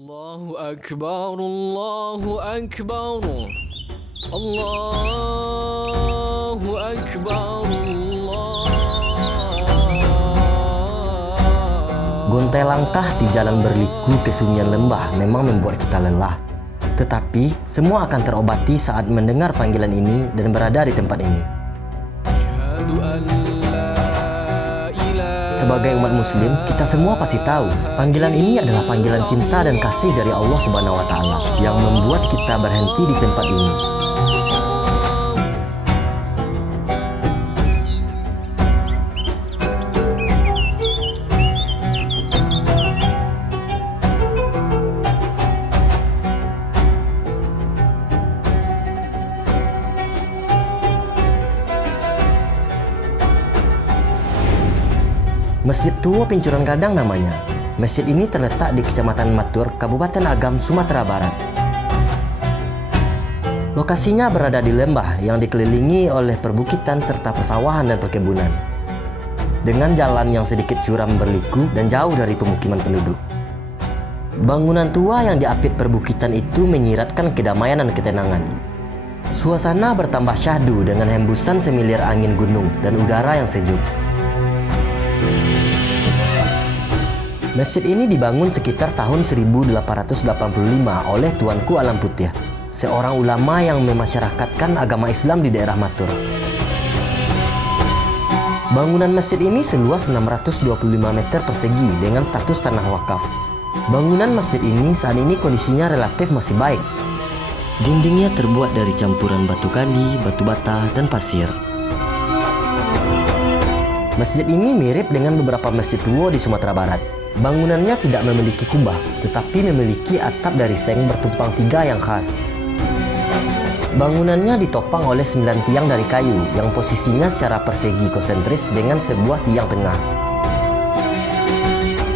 Allahu Akbar, Allahu Akbar, Allahu Akbar, Allah. Gontai langkah di jalan berliku kesunyian lembah memang membuat kita lelah. Tetapi, semua akan terobati saat mendengar panggilan ini dan berada di tempat ini. Asyhadu an la ilaha Sebagai umat muslim, kita semua pasti tahu, panggilan ini adalah panggilan cinta dan kasih dari Allah Subhanahu wa Ta'ala yang membuat kita berhenti di tempat ini. Masjid Tua Pincuran Kadang namanya. Masjid ini terletak di Kecamatan Matur, Kabupaten Agam, Sumatera Barat. Lokasinya berada di lembah yang dikelilingi oleh perbukitan serta persawahan dan perkebunan. Dengan jalan yang sedikit curam berliku dan jauh dari pemukiman penduduk. Bangunan tua yang diapit perbukitan itu menyiratkan kedamaian dan ketenangan. Suasana bertambah syahdu dengan hembusan semilir angin gunung dan udara yang sejuk. Masjid ini dibangun sekitar tahun 1885 oleh Tuanku Alam Putih, seorang ulama yang memasyarakatkan agama Islam di daerah Matur. Bangunan masjid ini seluas 625 meter persegi dengan status tanah wakaf. Bangunan masjid ini saat ini kondisinya relatif masih baik. Dindingnya terbuat dari campuran batu kali, batu bata, dan pasir. Masjid ini mirip dengan beberapa masjid tua di Sumatera Barat. Bangunannya tidak memiliki kubah, tetapi memiliki atap dari seng bertumpang tiga yang khas. Bangunannya ditopang oleh 9 tiang dari kayu yang posisinya secara persegi konsentris dengan sebuah tiang tengah.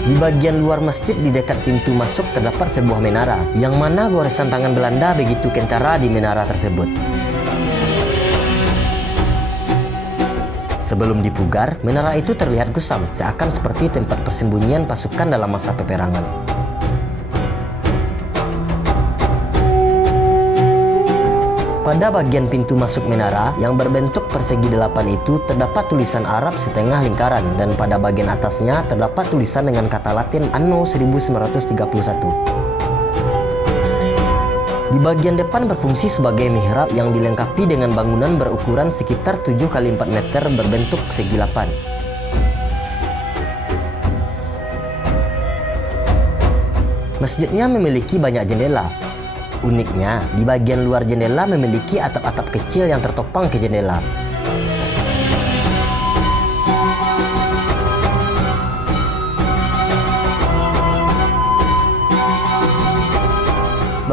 Di bagian luar masjid di dekat pintu masuk terdapat sebuah menara, yang mana goresan tangan Belanda begitu kentara di menara tersebut. Sebelum dipugar, menara itu terlihat gusam, seakan seperti tempat persembunyian pasukan dalam masa peperangan. Pada bagian pintu masuk menara, yang berbentuk persegi 8 itu, terdapat tulisan Arab setengah lingkaran, dan pada bagian atasnya terdapat tulisan dengan kata Latin Anno 1931. Di bagian depan berfungsi sebagai mihrab yang dilengkapi dengan bangunan berukuran sekitar 7 x 4 meter berbentuk segi 8. Masjidnya memiliki banyak jendela. Uniknya, di bagian luar jendela memiliki atap-atap kecil yang tertopang ke jendela.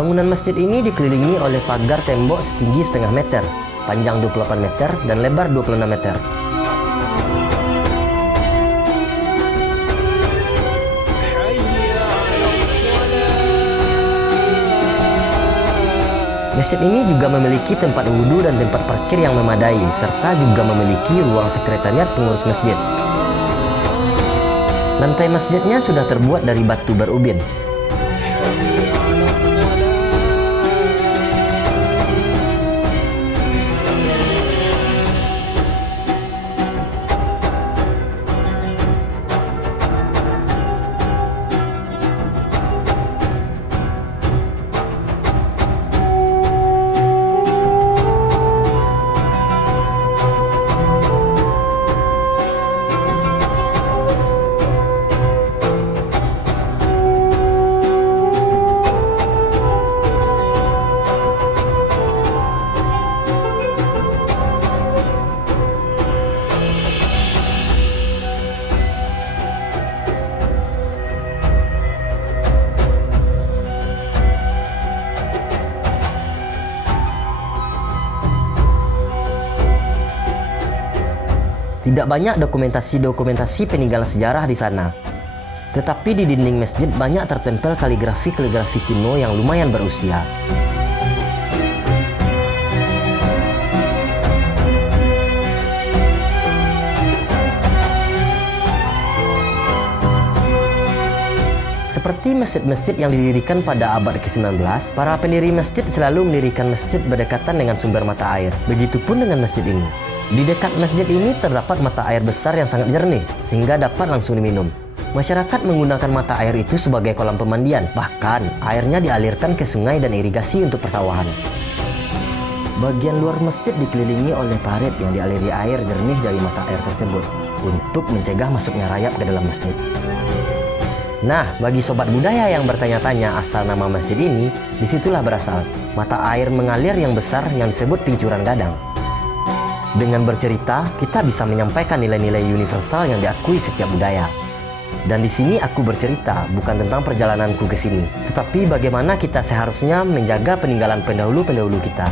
Bangunan masjid ini dikelilingi oleh pagar tembok setinggi setengah meter, panjang 28 meter dan lebar 26 meter. hayya 'alas salat. Masjid ini juga memiliki tempat wudhu dan tempat parkir yang memadai, serta juga memiliki ruang sekretariat pengurus masjid. Lantai masjidnya sudah terbuat dari batu berubin. Tidak banyak dokumentasi peninggalan sejarah di sana. Tetapi di dinding masjid banyak tertempel kaligrafi-kaligrafi kuno yang lumayan berusia. Seperti masjid-masjid yang didirikan pada abad ke-19, para pendiri masjid selalu mendirikan masjid berdekatan dengan sumber mata air. Begitupun dengan masjid ini. Di dekat masjid ini terdapat mata air besar yang sangat jernih, sehingga dapat langsung diminum. Masyarakat menggunakan mata air itu sebagai kolam pemandian, bahkan airnya dialirkan ke sungai dan irigasi untuk persawahan. Bagian luar masjid dikelilingi oleh parit yang dialiri air jernih dari mata air tersebut untuk mencegah masuknya rayap ke dalam masjid. Nah, bagi sobat budaya yang bertanya-tanya asal nama masjid ini, disitulah berasal mata air mengalir yang besar yang disebut Pincuran Gadang. Dengan bercerita, kita bisa menyampaikan nilai-nilai universal yang diakui setiap budaya. Dan di sini aku bercerita bukan tentang perjalananku ke sini, tetapi bagaimana kita seharusnya menjaga peninggalan pendahulu-pendahulu kita.